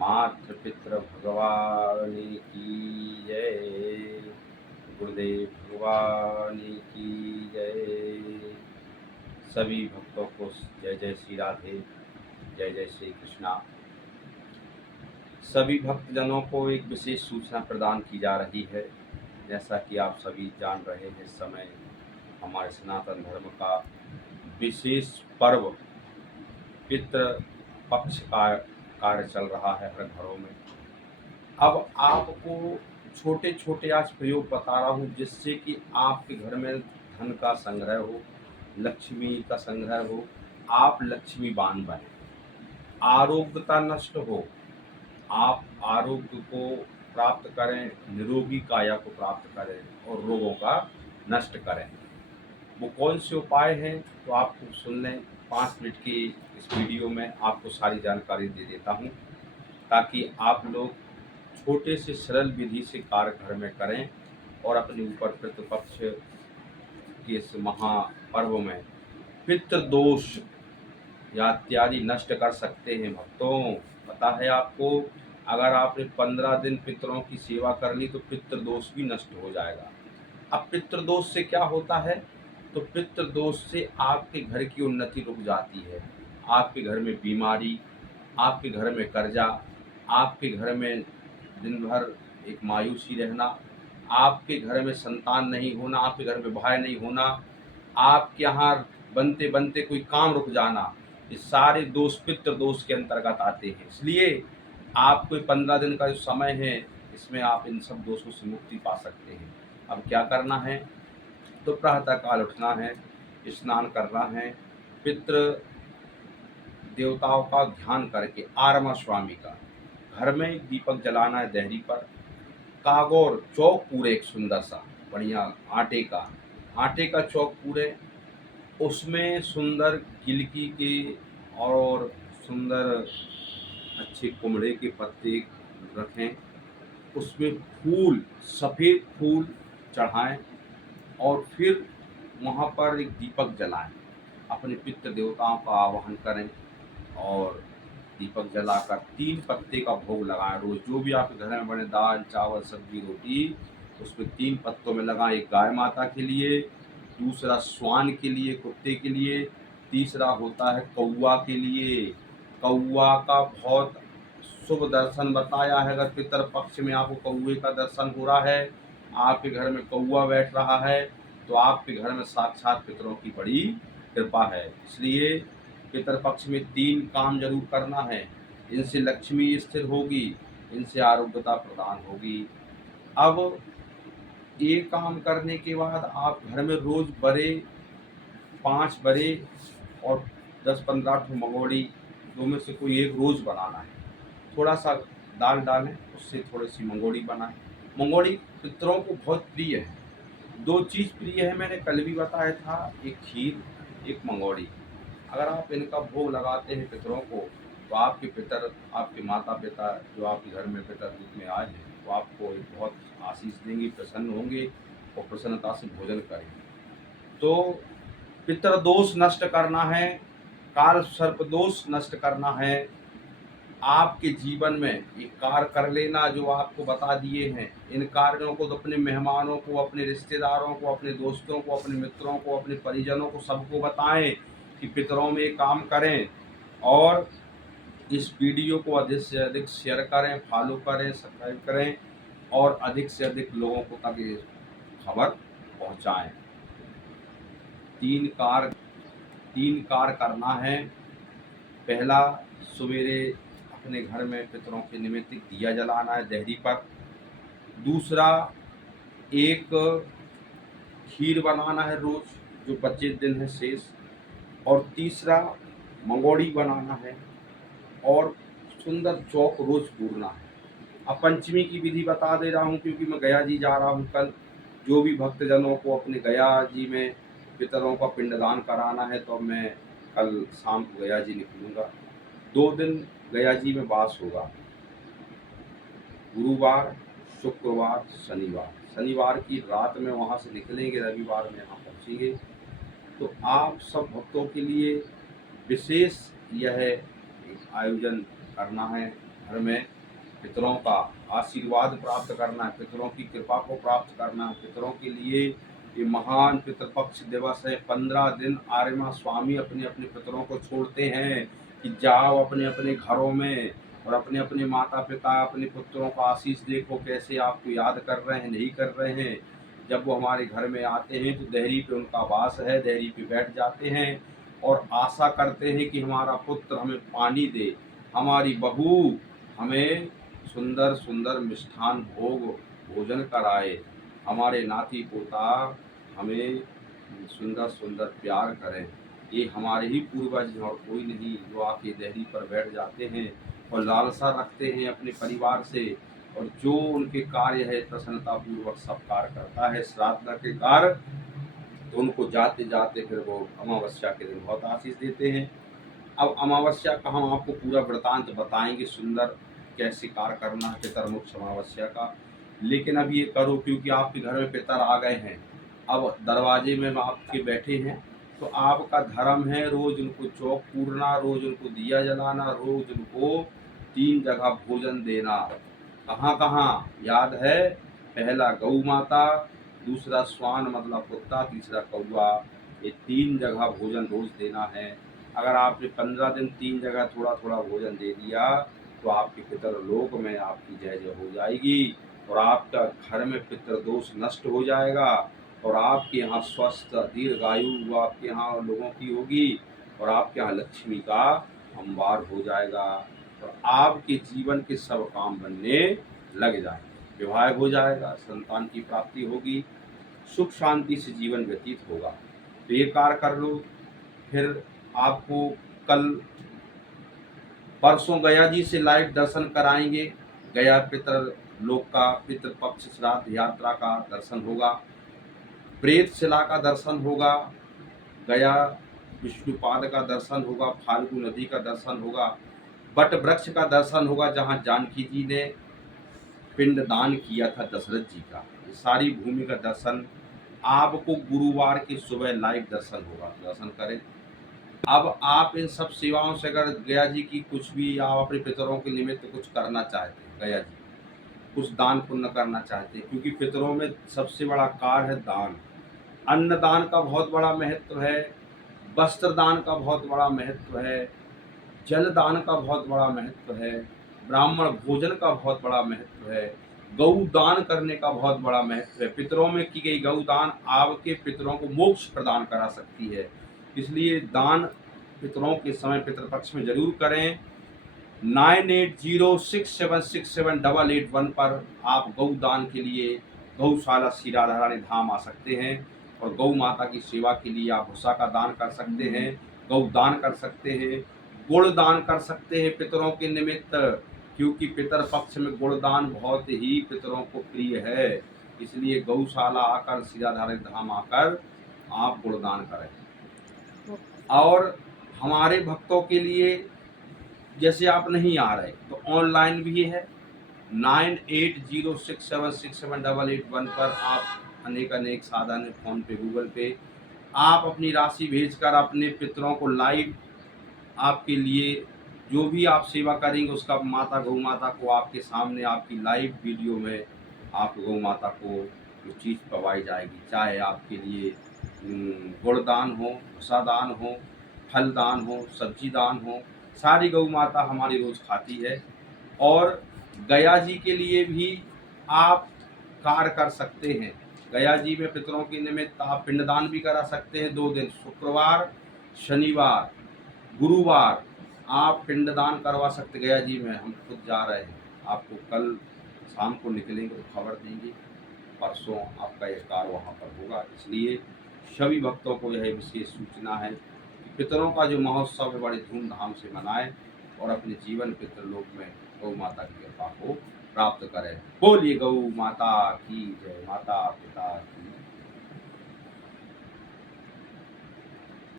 मातृ पितृ भगवान की जय। गुरुदेव भगवान की जय। सभी भक्तों को जय जय श्री राधे, जय जय श्री कृष्णा। सभी भक्तजनों को एक विशेष सूचना प्रदान की जा रही है। जैसा कि आप सभी जान रहे हैं, इस समय हमारे सनातन धर्म का विशेष पर्व पितृ पक्ष का कार्य चल रहा है हर घरों में। अब आपको छोटे छोटे आज प्रयोग बता रहा हूँ, जिससे कि आपके घर में धन का संग्रह हो, लक्ष्मी का संग्रह हो, आप लक्ष्मीवान बने, आरोग्यता नष्ट हो, आप आरोग्य को प्राप्त करें, निरोगी काया को प्राप्त करें और रोगों का नष्ट करें। वो कौन से उपाय हैं तो आपको सुन लें। 5 मिनट की इस वीडियो में आपको सारी जानकारी दे देता हूँ, ताकि आप लोग छोटे से सरल विधि से कार्य घर में करें और अपने ऊपर पितृपक्ष के इस महापर्व में पितृदोष या इत्यादि नष्ट कर सकते हैं। भक्तों, पता है आपको, अगर आपने 15 दिन पितरों की सेवा कर ली तो पितृदोष भी नष्ट हो जाएगा। अब पितृदोष से क्या होता है, तो पितृदोष से आपके घर की उन्नति रुक जाती है, आपके घर में बीमारी, आपके घर में कर्जा, आपके घर में दिन भर एक मायूसी रहना, आपके घर में संतान नहीं होना, आपके घर में भाई नहीं होना, आपके यहाँ बनते बनते कोई काम रुक जाना, ये सारे दोष पितृदोष के अंतर्गत आते हैं। इसलिए आपको 15 दिन का जो समय है, इसमें आप इन सब दोषों से मुक्ति पा सकते हैं। अब क्या करना है, तो प्रातः काल उठना है, स्नान करना है, पितृ देवताओं का ध्यान करके आरमा स्वामी का, घर में एक दीपक जलाना है देहरी पर, कागौर चौक पूरे एक सुंदर सा बढ़िया आटे का चौक पूरे, उसमें सुंदर गिलकी के और सुंदर अच्छे कुमड़े के पत्ते रखें, उसमें फूल, सफ़ेद फूल चढ़ाएं और फिर वहाँ पर एक दीपक जलाएं, अपने पितृ देवताओं का आवाहन करें और दीपक जलाकर 3 पत्ते का भोग लगाएं। रोज जो भी आपके घर में बने दाल चावल सब्जी रोटी, उसमें 3 पत्तों में लगाएं। एक गाय माता के लिए, दूसरा श्वान के लिए, कुत्ते के लिए, तीसरा होता है कौवा के लिए। कौवा का बहुत शुभ दर्शन बताया है। अगर पितर पक्ष में आपको कौवे का दर्शन हो रहा है, आपके घर में कौवा बैठ रहा है, तो आपके घर में साक्षात पितरों की बड़ी कृपा है। इसलिए पितरपक्ष में 3 काम जरूर करना है। इनसे लक्ष्मी स्थिर होगी, इनसे आरोग्यता प्रदान होगी। अब ये काम करने के बाद आप घर में रोज बड़े 5 बड़े और 10-15 ठो मंगोड़ी, दो में से कोई एक रोज बनाना है। थोड़ा सा दाल डालें, उससे थोड़ी सी मंगोड़ी बनाएं। मंगोड़ी पितरों को बहुत प्रिय है। 2 चीज़ प्रिय है, मैंने कल भी बताया था, एक खीर, एक मंगोड़ी। अगर आप इनका भोग लगाते हैं पितरों को, तो आपके पितर, आपके माता पिता जो आपके घर में पितर रूप में आए हैं, वो आपको एक बहुत आशीष देंगे, प्रसन्न होंगे और प्रसन्नता से भोजन करेंगे। तो पितृदोष नष्ट करना है, काल सर्प दोष नष्ट करना है, आपके जीवन में ये कार्य कर लेना जो आपको बता दिए हैं। इन कार्यों को तो अपने मेहमानों को, अपने रिश्तेदारों को, अपने दोस्तों को, अपने मित्रों को, अपने परिजनों को, सबको बताएं कि पितरों में काम करें। और इस वीडियो को अधिक से अधिक शेयर करें, फॉलो करें, सब्सक्राइब करें और अधिक से अधिक लोगों को तक ये खबर पहुंचाएं। 3 कार्य करना है। पहला, सवेरे अपने घर में पितरों के निमित्त दिया जलाना है देहरी पर। दूसरा, एक खीर बनाना है रोज जो 25 दिन है शेष। और तीसरा, मंगोड़ी बनाना है और सुंदर चौक रोज पूरना है। अब पंचमी की विधि बता दे रहा हूँ, क्योंकि मैं गया जी जा रहा हूँ कल। जो भी भक्तजनों को अपने गया जी में पितरों का पिंडदान कराना है, तो मैं कल शाम को गया जी निकलूँगा। 2 दिन गया जी में वास होगा, गुरुवार, शुक्रवार, शनिवार। शनिवार की रात में वहाँ से निकलेंगे, रविवार में यहाँ पहुँचेंगे। तो आप सब भक्तों के लिए विशेष यह एक आयोजन करना है। घर में पितरों का आशीर्वाद प्राप्त करना है, पितरों की कृपा को प्राप्त करना है। पितरों के लिए ये महान पितृपक्ष दिवस है। 15 दिन आर्यमा स्वामी अपने अपने पितरों को छोड़ते हैं कि जाओ अपने अपने घरों में और अपने अपने माता पिता अपने पुत्रों का आशीष देखो, कैसे आपको याद कर रहे हैं, नहीं कर रहे हैं। जब वो हमारे घर में आते हैं तो देहरी पे उनका वास है, देहरी पे बैठ जाते हैं और आशा करते हैं कि हमारा पुत्र हमें पानी दे, हमारी बहू हमें सुंदर सुंदर मिष्ठान भोग भोजन कराए, हमारे नाती पोता हमें सुंदर सुंदर प्यार करें। ये हमारे ही पूर्वज हैं और कोई नहीं, जो आके देहरी पर बैठ जाते हैं और लालसा रखते हैं अपने परिवार से, और जो उनके कार्य है प्रसन्नतापूर्वक सब कार्य करता है श्राद्ध के कार्य, तो उनको जाते जाते फिर वो अमावस्या के दिन बहुत आशीष देते हैं। अब अमावस्या का हम आपको पूरा वृतांत बताएंगे, सुंदर कैसे कार्य करना है पितरमोक्ष अमावस्या का। लेकिन अब ये करो क्योंकि आपके घर में पितर आ गए हैं, अब दरवाजे में आपके बैठे हैं, तो आपका धर्म है रोज उनको चौक पूरना, रोज उनको दिया जलाना, रोज उनको 3 जगह भोजन देना। कहाँ कहाँ याद है? पहला गौ माता, दूसरा स्वान मतलब कुत्ता, तीसरा कौवा। ये 3 जगह भोजन रोज देना है। अगर आपने 15 दिन 3 जगह थोड़ा थोड़ा भोजन दे दिया तो आपके पितरलोक में आपकी जय जय हो जाएगी और आपका घर में पितृदोष नष्ट हो जाएगा और आपके यहाँ स्वस्थ दीर्घायु आपके यहाँ लोगों की होगी और आपके यहाँ लक्ष्मी का अंबार हो जाएगा और आपके जीवन के सब काम बनने लग जाएंगे, विवाह हो जाएगा, संतान की प्राप्ति होगी, सुख शांति से जीवन व्यतीत होगा। तो ये कार्य कर लो। फिर आपको कल परसों गया जी से लाइव दर्शन कराएंगे। गया पितर लोक का पितृपक्ष श्राद्ध यात्रा का दर्शन होगा, प्रेत शिला का दर्शन होगा, गया विष्णुपाद का दर्शन होगा, फाल्गु नदी का दर्शन होगा, बट वृक्ष का दर्शन होगा जहाँ जानकी जी ने पिंड दान किया था दशरथ जी का। ये सारी भूमि का दर्शन आपको गुरुवार की सुबह लाइव दर्शन होगा, दर्शन करें। अब आप इन सब सेवाओं से अगर गया जी की कुछ भी आप अपने पितरों के निमित्त कुछ करना चाहते हैं, गया जी कुछ दान पुण्य करना चाहते हैं, क्योंकि पितरों में सबसे बड़ा कार्य है दान। अन्न दान का बहुत बड़ा महत्व है, वस्त्र दान का बहुत बड़ा महत्व है, जल दान का बहुत बड़ा महत्व है, ब्राह्मण भोजन का बहुत बड़ा महत्व है, गौ दान करने का बहुत बड़ा महत्व है। पितरों में की गई गौ दान आपके पितरों को मोक्ष प्रदान करा सकती है, इसलिए दान पितरों के समय पितृपक्ष में जरूर करें। 9806767881 पर आप गौ दान के लिए गौशाला श्री राधा रानी धाम आ सकते हैं और गौ माता की सेवा के लिए आप भूसा का दान कर सकते हैं, गौ दान कर सकते हैं, गुड़ दान कर सकते हैं पितरों के निमित्त, क्योंकि पितर पक्ष में गुड़ दान बहुत ही पितरों को प्रिय है। इसलिए गौशाला आकर श्री राधा रानी धाम आकर आप गुड़ दान करें। और हमारे भक्तों के लिए जैसे आप नहीं आ रहे तो ऑनलाइन भी है, 9806767881 पर आप अनेक अनेक साधन है, फ़ोन पे गूगल पे आप अपनी राशि भेजकर अपने पितरों को लाइव आपके लिए जो भी आप सेवा करेंगे उसका माता गौ माता को आपके सामने आपकी लाइव वीडियो में आप गौ माता को जो चीज़ पवाई जाएगी, चाहे आपके लिए गुड़ दान हो, भूसा दान हो, फल दान हो, सब्जी दान हो, सारी गौ माता हमारी रोज़ खाती है। और गया जी के लिए भी आप कार्य कर सकते हैं। गया जी में पितरों के निमित्त आप पिंडदान भी करा सकते हैं। 2 दिन शुक्रवार शनिवार गुरुवार आप पिंडदान करवा सकते। गया जी में हम खुद जा रहे हैं, आपको कल शाम को निकलेंगे तो खबर देंगे, परसों आपका ये कार्य वहाँ पर होगा। इसलिए सभी भक्तों को यह विशेष सूचना है कि पितरों का जो महोत्सव है बड़े धूमधाम से मनाएं और अपने जीवन पितृलोक में गौ माता की कृपा को प्राप्त करें। बोलिए गौ माता की जय, माता पिता की